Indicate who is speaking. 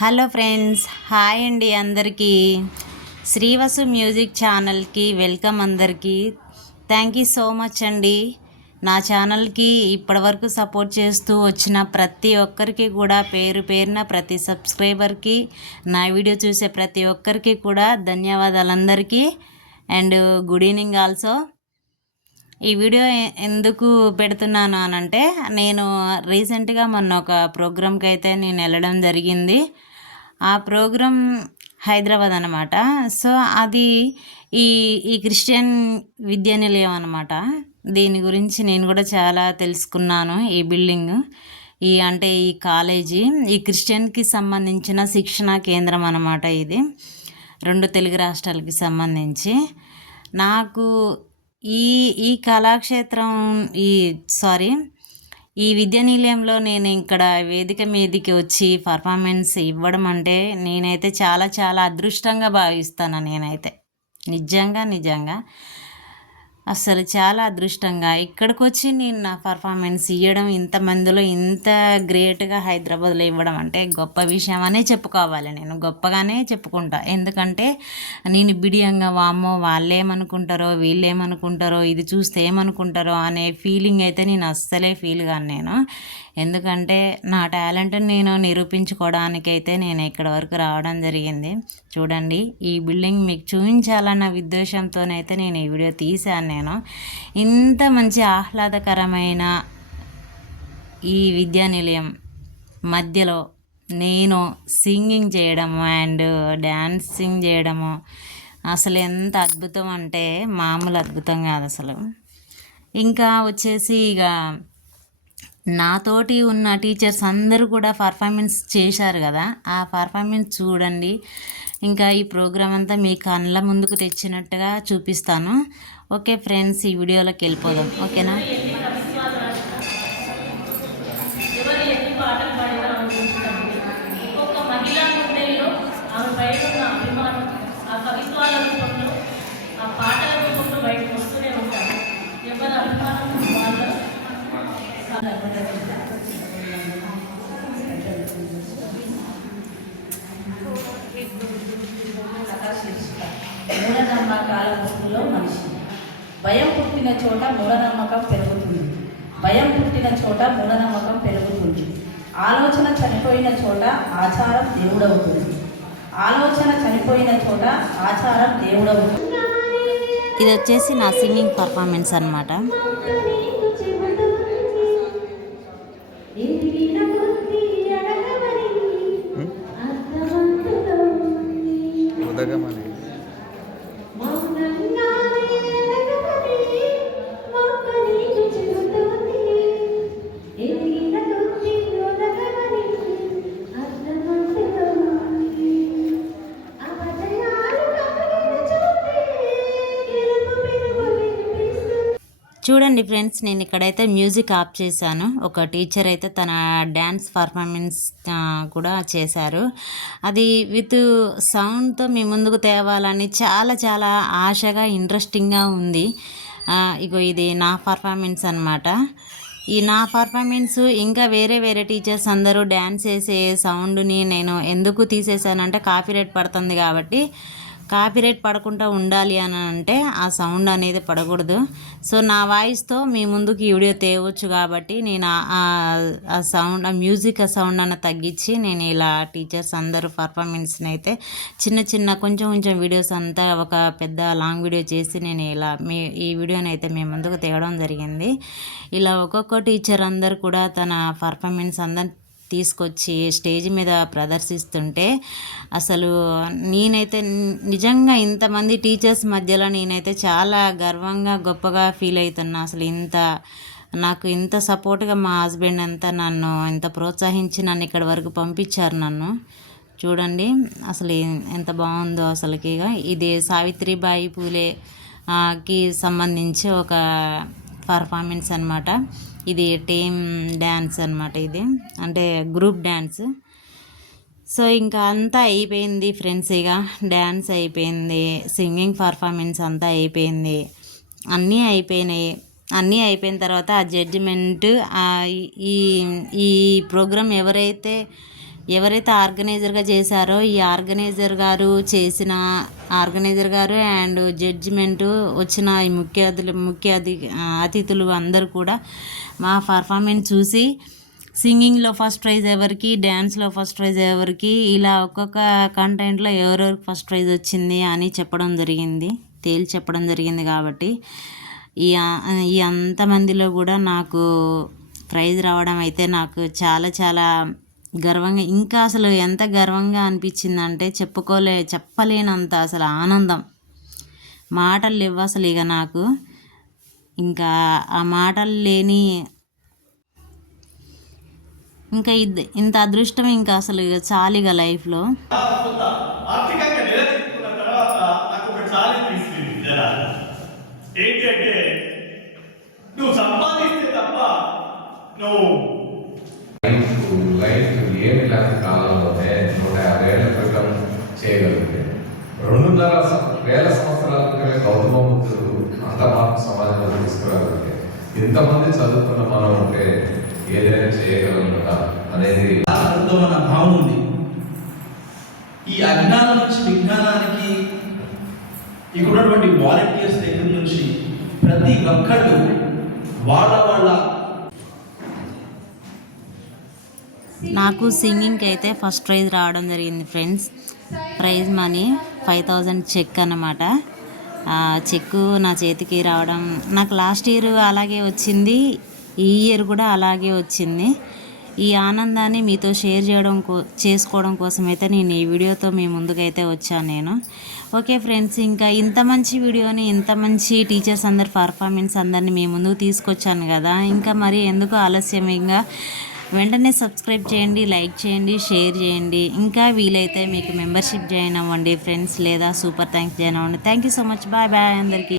Speaker 1: Hello friends hi అండి అందరికీ. Srivasu music ఛానల్కి వెల్కమ్ అందరికీ. థ్యాంక్ యూ సో మచ్ అండి. నా ఛానల్కి ఇప్పటివరకు సపోర్ట్ చేస్తూ వచ్చిన ప్రతి ఒక్కరికి కూడా పేరు పేరున ప్రతి సబ్స్క్రైబర్కి నా వీడియో చూసే ప్రతి ఒక్కరికి కూడా ధన్యవాదాలు అందరికీ అండ్ గుడ్ ఈవినింగ్ ఆల్సో. ఈ వీడియో ఎందుకు పెడుతున్నాను అనంటే నేను రీసెంట్గా మొన్న ఒక ప్రోగ్రామ్కి అయితే నేను వెళ్ళడం జరిగింది. ఆ ప్రోగ్రాం హైదరాబాద్ అనమాట సో అది ఈ ఈ క్రిస్టియన్ విద్యా నిలయం అనమాట దీని గురించి నేను కూడా చాలా తెలుసుకున్నాను ఈ బిల్డింగ్. ఈ అంటే ఈ కాలేజీ ఈ క్రిస్టియన్కి సంబంధించిన శిక్షణా కేంద్రం అనమాట ఇది. రెండు తెలుగు రాష్ట్రాలకి సంబంధించి. నాకు ఈ ఈ కళాక్షేత్రం ఈ సారీ ఈ విద్యా నిలయంలో నేను ఇక్కడ వేదిక మీదకి వచ్చి పర్ఫార్మెన్స్ ఇవ్వడం అంటే నేనైతే చాలా చాలా అదృష్టంగా భావిస్తాను నేనైతే. నిజంగా నిజంగా. అసలు చాలా అదృష్టంగా ఇక్కడికి వచ్చి నేను నా పర్ఫార్మెన్స్ ఇవ్వడం ఇంతమందిలో ఇంత గ్రేట్గా హైదరాబాద్లో ఇవ్వడం అంటే గొప్ప విషయం అనే చెప్పుకోవాలి. నేను గొప్పగానే చెప్పుకుంటా. ఎందుకంటే నేను బిడియంగా వామ్మో వాళ్ళేమనుకుంటారో వీళ్ళేమనుకుంటారో వీళ్ళు ఏమనుకుంటారో ఇది చూస్తే ఏమనుకుంటారో అనే ఫీలింగ్ అయితే నేను అస్సలే ఫీల్ కాను నేను. ఎందుకంటే నా టాలెంట్ని నేను నిరూపించుకోవడానికైతే నేను ఇక్కడ వరకు రావడం జరిగింది. చూడండి ఈ బిల్డింగ్ మీకు చూపించాలన్న ఉద్దేశంతోనైతే నేను ఈ వీడియో తీశాను నేను. ఇంత మంచి ఆహ్లాదకరమైన ఈ విద్యా నిలయం మధ్యలో నేను సింగింగ్ చేయడము అండ్ డ్యాన్సింగ్ చేయడము అసలు ఎంత అద్భుతం అంటే మామూలు అద్భుతం కాదు అసలు. ఇంకా వచ్చేసి ఇక నాతోటి ఉన్న టీచర్స్ అందరూ కూడా పర్ఫార్మెన్స్ చేశారు కదా. ఆ పర్ఫార్మెన్స్ చూడండి. ఇంకా ఈ ప్రోగ్రామ్ అంతా మీ కళ్ళ ముందుకు తెచ్చినట్టుగా చూపిస్తాను. ఓకే ఫ్రెండ్స్ ఈ వీడియోలోకి వెళ్ళిపోదాం. ఓకేనా?
Speaker 2: మూఢనమ్మకాల వస్తువులో మనిషి. భయం పుట్టిన చోట మూఢనమ్మకం పెరుగుతుంది. భయం పుట్టిన చోట మూఢనమ్మకం పెరుగుతుంది. ఆలోచన చనిపోయిన చోట ఆచారం దేవుడవుతుంది. ఆలోచన చనిపోయిన చోట ఆచారం దేవుడవుతుంది.
Speaker 1: ఇది వచ్చేసి నా సింగింగ్ పర్ఫార్మెన్స్ అనమాట చూడండి ఫ్రెండ్స్ నేను ఇక్కడైతే మ్యూజిక్ ఆఫ్ చేశాను. ఒక టీచర్ అయితే తన డ్యాన్స్ పర్ఫార్మెన్స్ కూడా చేశారు. అది విత్ సౌండ్తో మీ ముందుకు తేవాలని చాలా చాలా ఆశగా ఇంట్రెస్టింగ్గా ఉంది. ఇగో ఇది నా పర్ఫార్మెన్స్ అనమాట ఈ నా పర్ఫార్మెన్స్ ఇంకా వేరే వేరే టీచర్స్ అందరూ డ్యాన్స్ చేసే సౌండ్ని నేను ఎందుకు తీసేసానంటే కాపీరైట్ పడుతుంది కాబట్టి కాపీరైట్ పడకుండా ఉండాలి అని అంటే ఆ సౌండ్ అనేది పడకూడదు. సో నా వాయిస్తో మీ ముందుకు ఈ వీడియో తేవచ్చు కాబట్టి నేను ఆ- ఆ- ఆ సౌండ్ ఆ మ్యూజిక్ ఆ సౌండ్ అన్న తగ్గించి నేను ఇలా టీచర్స్ అందరూ పర్ఫార్మెన్స్ని అయితే చిన్న చిన్న కొంచెం కొంచెం వీడియోస్ అంతా ఒక పెద్ద లాంగ్ వీడియో చేసి నేను ఇలా మీ ఈ వీడియోని అయితే మీ ముందుకు తేవడం జరిగింది. ఇలా ఒక్కొక్క టీచర్ అందరు కూడా తన పర్ఫార్మెన్స్ అందరు తీసుకొచ్చి స్టేజ్ మీద ప్రదర్శిస్తుంటే అసలు నేనైతే నిజంగా ఇంతమంది టీచర్స్ మధ్యలో నేనైతే చాలా గర్వంగా గొప్పగా ఫీల్ అవుతున్నా. అసలు ఇంత నాకు ఇంత సపోర్ట్గా మా హస్బెండ్ అంతా నన్ను ఇంత ప్రోత్సహించి నన్ను ఇక్కడ వరకు పంపించారు నన్ను. చూడండి అసలు ఎంత బాగుందో అసలుకి ఇది సావిత్రిబాయి పూలే కి సంబంధించి ఒక పర్ఫార్మెన్స్ అనమాట ఇది టీమ్ డ్యాన్స్ అన్నమాట ఇది. అంటే గ్రూప్ డ్యాన్స్ సో ఇంకా అంతా అయిపోయింది ఫ్రెండ్స్ ఇక. డ్యాన్స్ అయిపోయింది సింగింగ్ పర్ఫార్మెన్స్ అంతా అయిపోయింది. అన్నీ అయిపోయినాయి. అన్నీ అయిపోయిన తర్వాత ఆ జడ్జిమెంట్ ఈ ఈ ప్రోగ్రామ్ ఎవరైతే ఎవరైతే ఆర్గనైజర్గా చేశారో ఈ ఆర్గనైజర్ గారు చేసిన ఆర్గనైజర్ గారు అండ్ జడ్జిమెంటు వచ్చిన ఈ ముఖ్య అతిథులు ముఖ్య అతి అతిథులు అందరూ కూడా మా పర్ఫార్మెన్స్ చూసి సింగింగ్లో ఫస్ట్ ప్రైజ్ ఎవరికి డ్యాన్స్లో ఫస్ట్ ప్రైజ్ ఎవరికి ఇలా ఒక్కొక్క కంటెంట్లో ఎవరెవరికి ఫస్ట్ ప్రైజ్ వచ్చింది అని చెప్పడం జరిగింది తేల్చి చెప్పడం జరిగింది కాబట్టి. ఈ ఈ అంతమందిలో కూడా నాకు ప్రైజ్ రావడం అయితే నాకు చాలా చాలా గర్వంగా ఇంకా అసలు ఎంత గర్వంగా అనిపించిందంటే చెప్పుకోలే చెప్పలేనంత అసలు ఆనందం. మాటలు లేవు అసలు ఇక నాకు. ఇంకా ఆ మాటలు లేని ఇంకా ఇది ఇంత అదృష్టం ఇంకా అసలు ఇక చాలు ఇక లైఫ్లో.
Speaker 3: నువ్వు సంపాదిస్తే తప్ప నువ్వు
Speaker 4: లైఫ్ ఏమి లేని కాలంలోనే నూట యాభై ఏళ్ళ క్రితం చేయగలిగితే రెండున్నర వేల సంవత్సరాల క్రితమే గౌతమ బుద్ధుడు అంత మార్పు సమాజంలో తీసుకురాగలిగితే ఇంతమంది చదువుకున్న మనం ఉంటే ఏదైనా చేయగలం కదా అనేది
Speaker 5: మన భావం ఉంది. ఈ అజ్ఞానం నుంచి విజ్ఞానానికి ఇక్కడ ఉన్నటువంటి వాలంటీర్స్ దగ్గర నుంచి ప్రతి ఒక్కళ్ళు వాళ్ళ వాళ్ళ
Speaker 1: నాకు సింగింగ్కి అయితే ఫస్ట్ ప్రైజ్ రావడం జరిగింది friends. Prize money five thousand cheque అన్నమాట. చెక్కు చెక్ నా చేతికి రావడం నాకు లాస్ట్ ఇయర్ అలాగే వచ్చింది. ఈ ఇయర్ కూడా అలాగే వచ్చింది. ఈ ఆనందాన్ని మీతో షేర్ చేయడం కో చేసుకోవడం కోసం అయితే నేను ఈ వీడియోతో మీ ముందుకైతే వచ్చాను నేను. ఓకే ఫ్రెండ్స్ ఇంకా ఇంత మంచి వీడియోని ఇంత మంచి టీచర్స్ అందరి పర్ఫార్మెన్స్ అందరిని మీ ముందుకు తీసుకొచ్చాను కదా. ఇంకా మరి ఎందుకు ఆలస్యం? ఇంకా వెంటనే సబ్స్క్రైబ్ చేయండి లైక్ చేయండి షేర్ చేయండి. ఇంకా వీలైతే మీకు మెంబర్షిప్ జాయిన్ అవ్వండి ఫ్రెండ్స్ లేదా సూపర్ థ్యాంక్స్ జాయిన్ అవ్వండి. Thank you so much bye bye అందరికీ.